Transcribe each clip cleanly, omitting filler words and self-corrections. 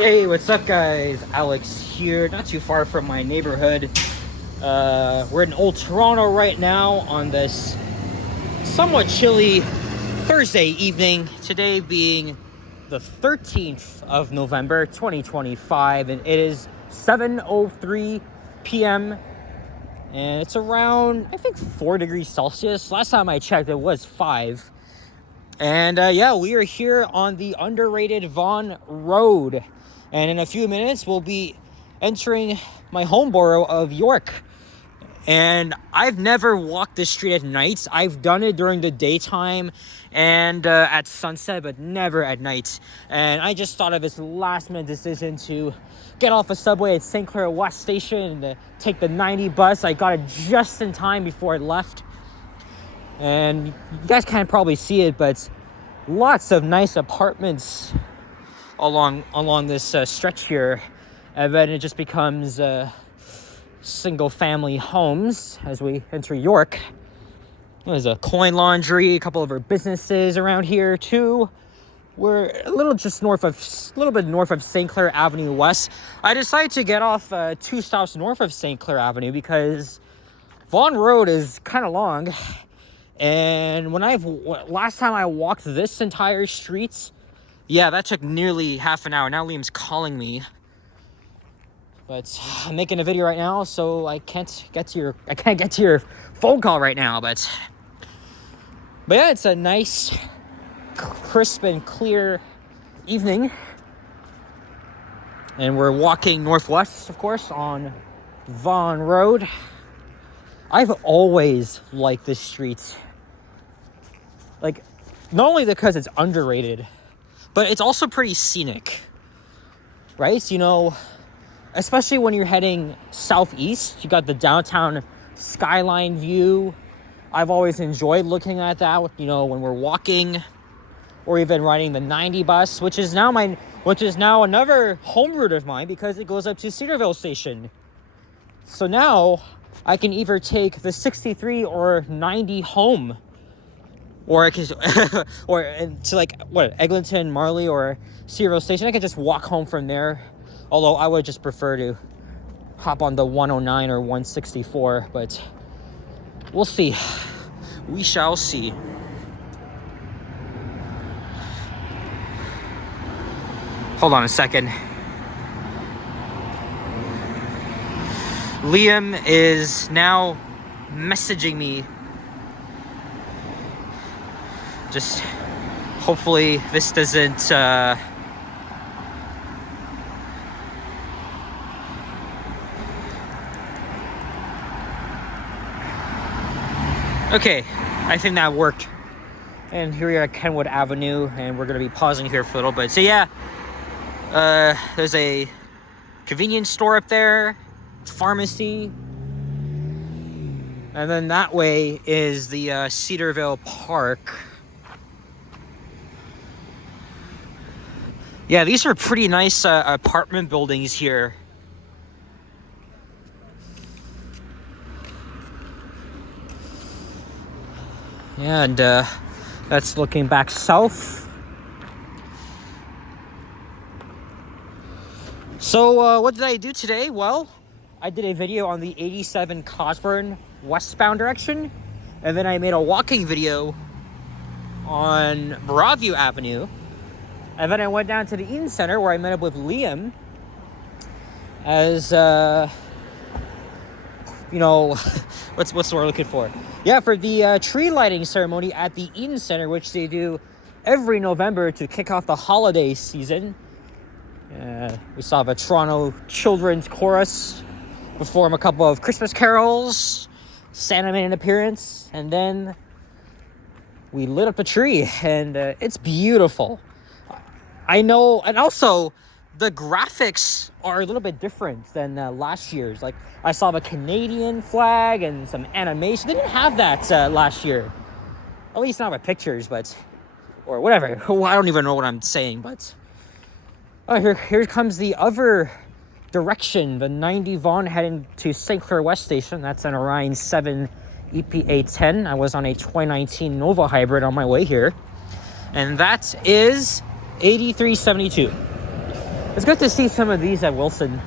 Hey, what's up guys? Alex here, not too far from my neighborhood. We're in Old Toronto right now on this somewhat chilly Thursday evening. Today being the 13th of November 2025, and it is 7:03 p.m. and it's around, I think, 4 degrees Celsius. Last time I checked it was 5. And yeah, we are here on the underrated Vaughan Road. And in a few minutes, we'll be entering my home borough of York. And I've never walked this street at night. I've done it during the daytime and at sunset, but never at night. And I just thought of this last-minute decision to get off a subway at St. Clair West Station and take the 90 bus. I got it just in time before it left. And you guys can't probably see it, but lots of nice apartments along this stretch here, and then it just becomes single family homes as we enter York. There's a coin laundry, a couple of our businesses around here too. We're a little bit north of St. Clair Avenue West. I decided to get off 2 stops north of St. Clair Avenue because Vaughan Road is kind of long. And last time I walked this entire street, yeah, that took nearly half an hour. Now Liam's calling me, but I'm making a video right now, so I can't get to your phone call right now. But yeah, it's a nice, crisp and clear evening, and we're walking northwest, of course, on Vaughan Road. I've always liked this street. Like, not only because it's underrated, but it's also pretty scenic, right? You know, especially when you're heading southeast, you got the downtown skyline view. I've always enjoyed looking at that, you know, when we're walking or even riding the 90 bus, which is now another home route of mine because it goes up to Cedarville Station. So now I can either take the 63 or 90 home, or I can, or to Eglinton, Marley, or Cedarville Station. I can just walk home from there. Although I would just prefer to hop on the 109 or 164, but we'll see. We shall see. Hold on a second. Liam is now messaging me. Just hopefully this doesn't okay, I think that worked. And here we are at Kenwood Avenue, and we're gonna be pausing here for a little bit. So yeah, there's a convenience store up there, pharmacy, and then that way is the Cedarville Park. Yeah, these are pretty nice apartment buildings here. Yeah, and that's looking back south. So what did I do today? Well, I did a video on the 87 Cosburn westbound direction, and then I made a walking video on Broadview Avenue, and then I went down to the Eaton Center where I met up with Liam as you know, what's the word I'm looking for? Yeah, for the tree lighting ceremony at the Eaton Center, which they do every November to kick off the holiday season. We saw the Toronto Children's Chorus perform a couple of Christmas carols, Santa made an appearance, and then we lit up a tree, and it's beautiful. I know, and also the graphics are a little bit different than last year's. Like, I saw the Canadian flag and some animation. They didn't have that last year. At least not with pictures, but, or whatever. I don't even know what I'm saying, but here comes the other direction, the 90 Vaughan heading to St. Clair West Station. That's an Orion 7 EPA 10. I was on a 2019 Nova Hybrid on my way here, and that is 8372. It's good to see some of these at Wilson.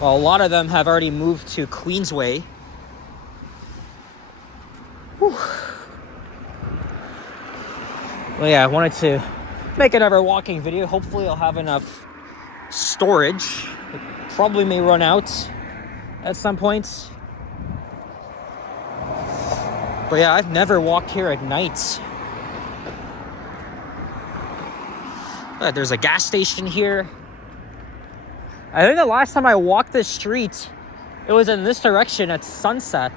Well, a lot of them have already moved to Queensway. Whew. Well, yeah, I wanted to make another walking video. Hopefully I'll have enough storage. It probably may run out at some point. But yeah, I've never walked here at night. There's a gas station here. I think the last time I walked this street, it was in this direction at sunset.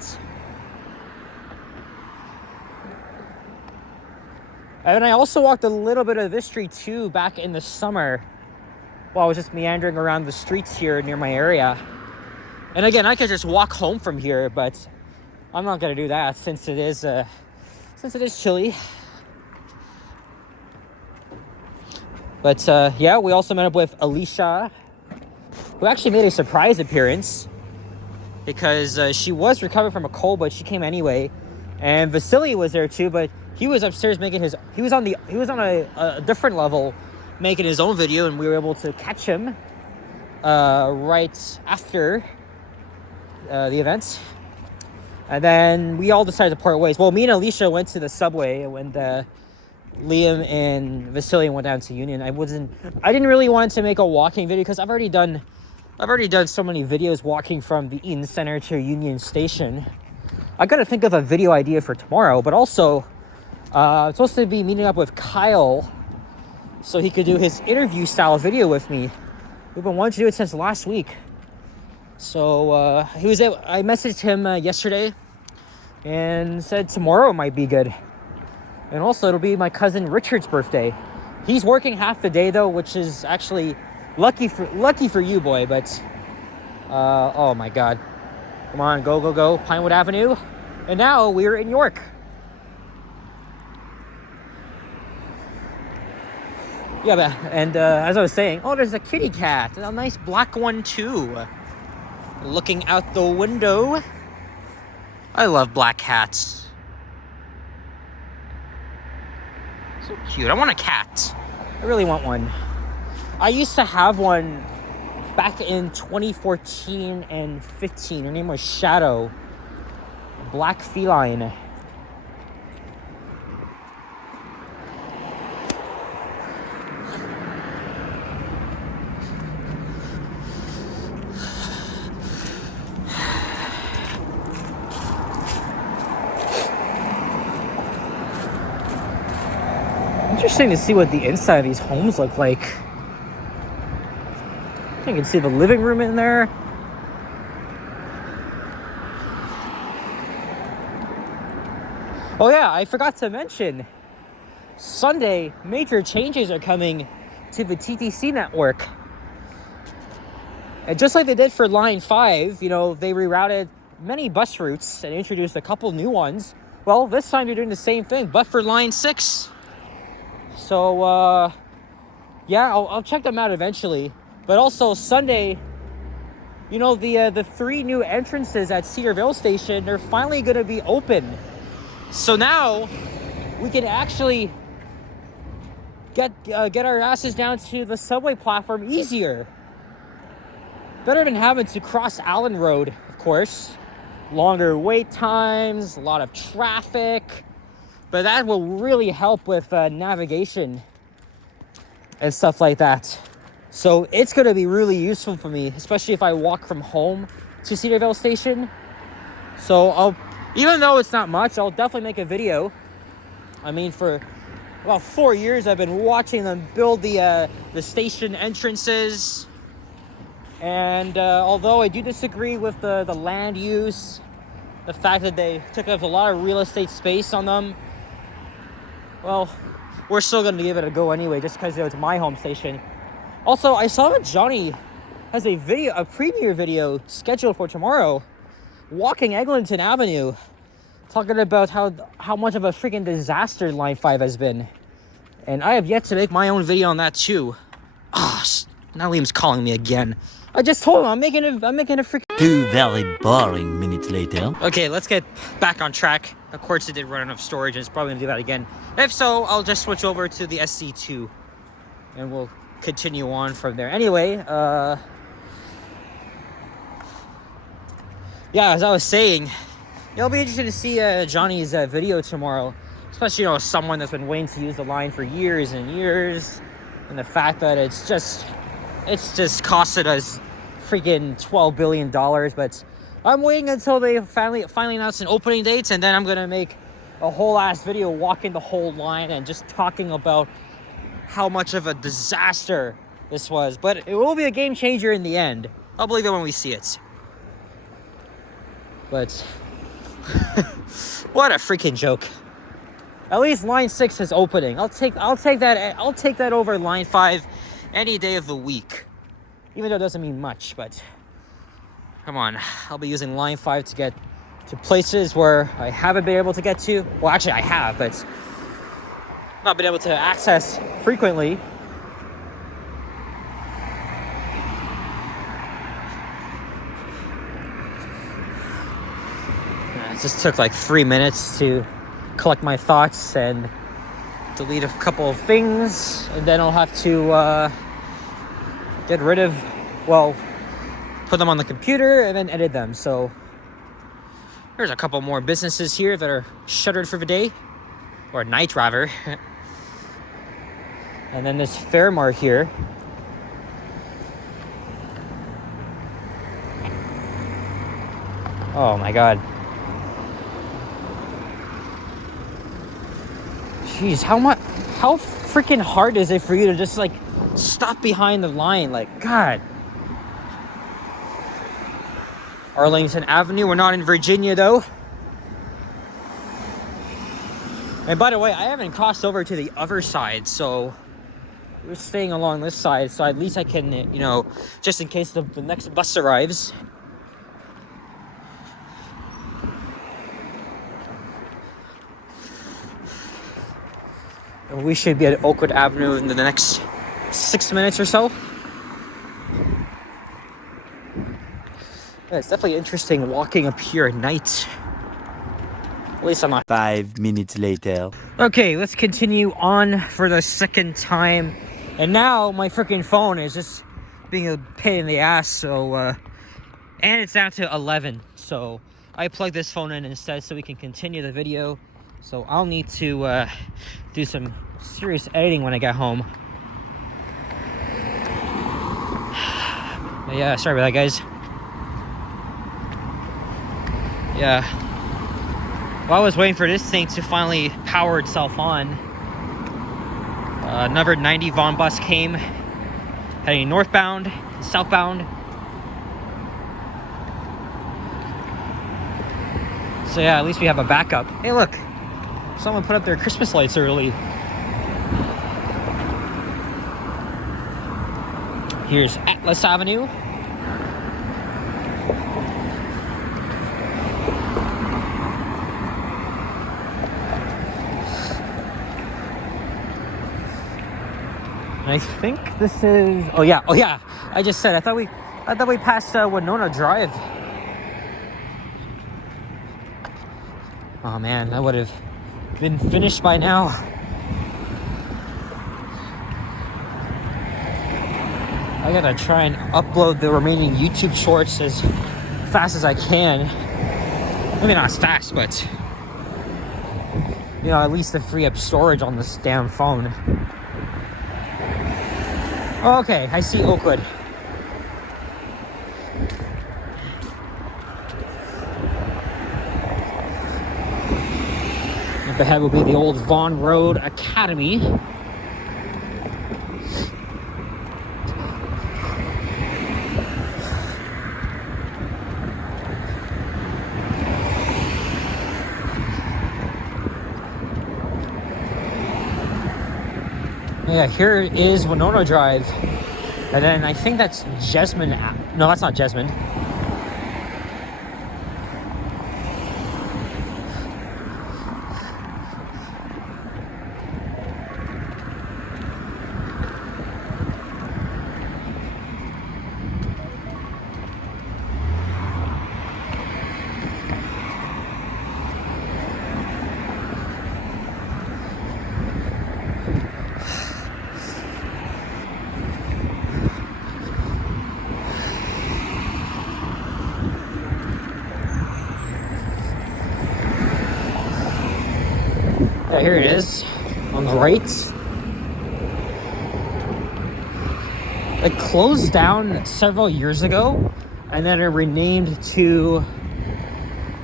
And I also walked a little bit of this street too back in the summer while I was just meandering around the streets here near my area. And again, I could just walk home from here, but I'm not gonna do that since it is chilly. But yeah, we also met up with Alicia, who actually made a surprise appearance because she was recovering from a cold, but she came anyway. And Vasily was there too, but he was upstairs making his. He was on a different level, making his own video, and we were able to catch him right after the event. And then we all decided to part ways. Well, me and Alicia went to the subway when Liam and Vasily went down to Union. I didn't really want to make a walking video because I've already done so many videos walking from the Eaton Center to Union Station. I gotta think of a video idea for tomorrow, but also I'm supposed to be meeting up with Kyle so he could do his interview style video with me. We've been wanting to do it since last week. So I messaged him yesterday and said tomorrow might be good. And also it'll be my cousin Richard's birthday. He's working half the day though, which is actually lucky for you, boy, but oh my god. Come on, go, Pinewood Avenue. And now we're in York. Yeah, and as I was saying, oh, there's a kitty cat. A nice black one too. Looking out the window. I love black cats. So cute. I want a cat. I really want one. I used to have one back in 2014 and 15. Her name was Shadow. Black feline. Interesting to see what the inside of these homes look like. You can see the living room in there. Oh yeah, I forgot to mention, Sunday, major changes are coming to the TTC network. And just like they did for Line 5, you know, they rerouted many bus routes and introduced a couple new ones. Well, this time they're doing the same thing, but for Line 6. So, yeah, I'll check them out eventually. But also Sunday, you know, the 3 new entrances at Cedarville Station, they're finally going to be open. So now we can actually get our asses down to the subway platform easier. Better than having to cross Allen Road, of course. Longer wait times, a lot of traffic. But that will really help with navigation and stuff like that. So it's going to be really useful for me, especially if I walk from home to Cedarville Station. So even though it's not much, I'll definitely make a video. I mean, for about 4 years, I've been watching them build the station entrances. And although I do disagree with the land use, the fact that they took up a lot of real estate space on them, well, we're still going to give it a go anyway, just because it's my home station. Also, I saw that Johnny has a premiere video scheduled for tomorrow, walking Eglinton Avenue, talking about how much of a freaking disaster Line 5 has been. And I have yet to make my own video on that too. Now Liam's calling me again. I just told him I'm making a freaking 2 very boring minutes later. Okay, let's get back on track. Of course, it did run out of storage, and it's probably gonna do that again. If so, I'll just switch over to the SC2, and we'll continue on from there. Anyway, yeah, as I was saying, it'll be interesting to see Johnny's video tomorrow, especially, you know, someone that's been waiting to use the line for years and years, and the fact that it's just costed us freaking $12 billion. But I'm waiting until they finally announce an opening date, and then I'm gonna make a whole ass video walking the whole line and just talking about how much of a disaster this was. But it will be a game changer in the end. I'll believe it when we see it. But what a freaking joke. At least line 6 is opening. I'll take that over line 5 any day of the week. Even though it doesn't mean much, but come on. I'll be using line 5 to get to places where I haven't been able to get to. Well, actually I have, but not been able to access frequently. It just took like 3 minutes to collect my thoughts and delete a couple of things, and then I'll have to get rid of, well, put them on the computer and then edit them. So there's a couple more businesses here that are shuttered for the day, or night rather. And then this Fairmart here. Oh my god. Jeez, how freaking hard is it for you to just like stop behind the line? Like, God. Arlington Avenue. We're not in Virginia though. And by the way, I haven't crossed over to the other side, so we're staying along this side, so at least I can, you know, just in case the next bus arrives. And we should be at Oakwood Avenue in the next 6 minutes or so. Yeah, it's definitely interesting walking up here at night. At least I'm not. 5 minutes later. Okay, let's continue on for the second time. And now my freaking phone is just being a pain in the ass. So, and it's down to 11. So I plugged this phone in instead so we can continue the video. So I'll need to do some serious editing when I get home. But yeah, sorry about that, guys. Yeah. While I was waiting for this thing to finally power itself on, another 90 Vaughan bus came, heading northbound, southbound. So yeah, at least we have a backup. Hey, look, someone put up their Christmas lights early. Here's Atlas Avenue. And I think this is, oh yeah, I just said, I thought we passed Winona Drive. Oh man, I would have been finished by now. I gotta try and upload the remaining YouTube shorts as fast as I can. Maybe not as fast, but you know, at least to free up storage on this damn phone. Okay, I see Oakwood. Up ahead will be the old Vaughan Road Academy. Yeah, here is Winona Drive. And then I think that's Jesmond. No, that's not Jesmond. There it is, on the right. It closed down several years ago, and then it renamed to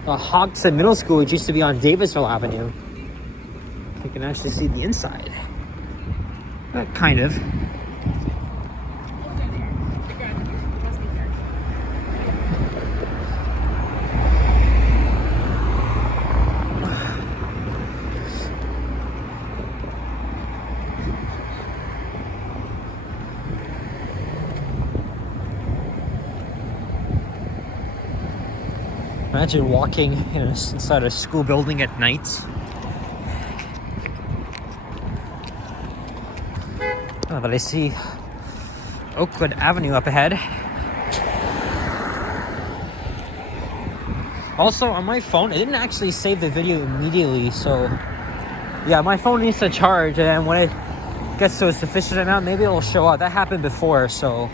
Hoxton Middle School, which used to be on Davisville Avenue. You can actually see the inside. Kind of. Imagine walking inside a school building at night. Oh, but I see Oakwood Avenue up ahead. Also, on my phone, I didn't actually save the video immediately, so yeah, my phone needs to charge, and then when it gets to a sufficient amount, maybe it'll show up. That happened before, so.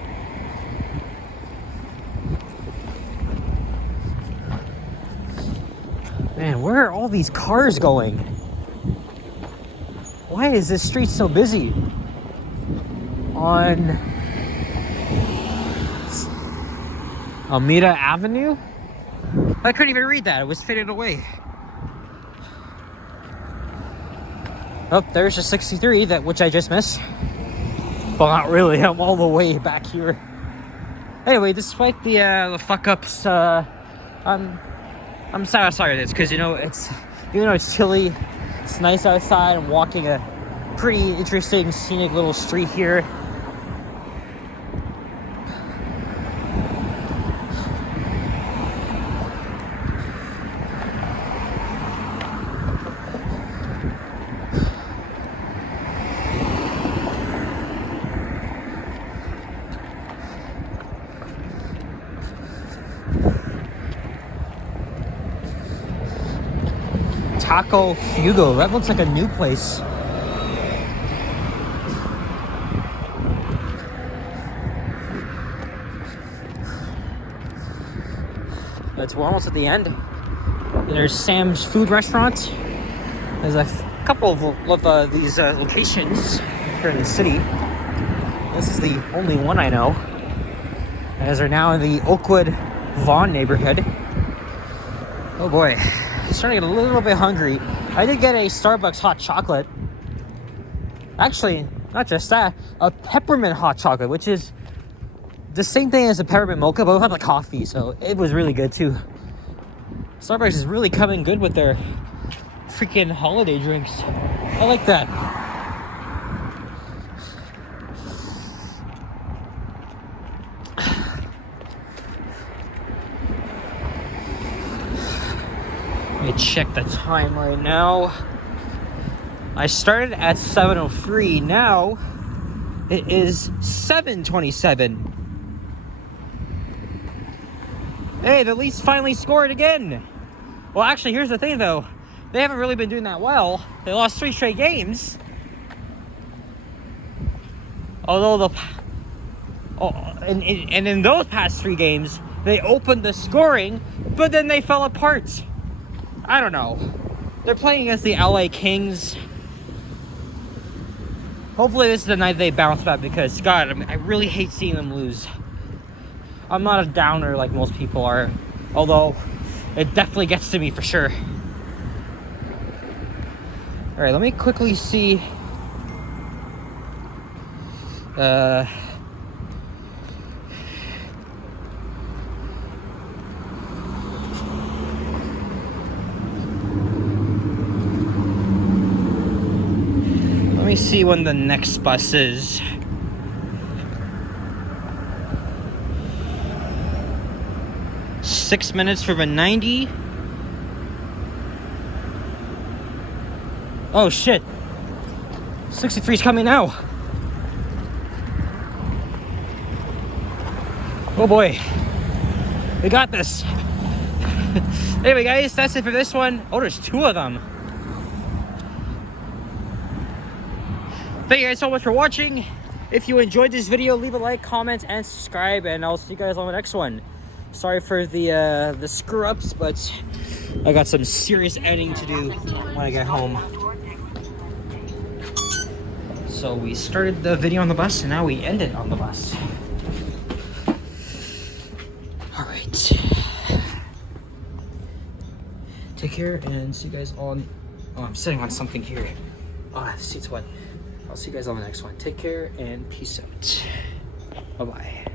Man, where are all these cars going? Why is this street so busy? On Almeda Avenue? I couldn't even read that. It was faded away. Oh, there's a 63 which I just missed. Well, not really. I'm all the way back here. Anyway, despite the fuck ups, I'm satisfied with this because even though it's chilly, it's nice outside. I'm walking a pretty interesting scenic little street here. Taco Fugo. That looks like a new place. We're almost at the end. There's Sam's Food Restaurant. There's a couple of these locations here in the city. This is the only one I know, as they're now in the Oakwood Vaughan neighborhood. Oh boy, I'm starting to get a little bit hungry. I did get a Starbucks hot chocolate. Actually, not just that, a peppermint hot chocolate, which is the same thing as a peppermint mocha, but without the coffee, so it was really good too. Starbucks is really coming good with their freaking holiday drinks. I like that. Let me check the time right now. I started at 7:03. Now it is 7:27. Hey, the Leafs finally scored again. Well, actually, here's the thing, though. They haven't really been doing that well. They lost 3 straight games. Although and in those past 3 games, they opened the scoring, but then they fell apart. I don't know. They're playing against the LA Kings. Hopefully this is the night they bounce back because, God, I really hate seeing them lose. I'm not a downer like most people are, although it definitely gets to me for sure. All right, let me quickly see. Let me see when the next bus is. Six minutes from a 90. Oh shit. 63 is coming now. Oh boy. We got this. Anyway guys, that's it for this one. Oh, there's 2 of them. Thank you guys so much for watching. If you enjoyed this video, leave a like, comment, and subscribe, and I'll see you guys on the next one. Sorry for the screw-ups, but I got some serious editing to do when I get home. So we started the video on the bus, and now we end it on the bus. All right. Take care, and see you guys on. Oh, I'm sitting on something here. Oh, the seat's wet. I'll see you guys on the next one. Take care and peace out. Bye bye.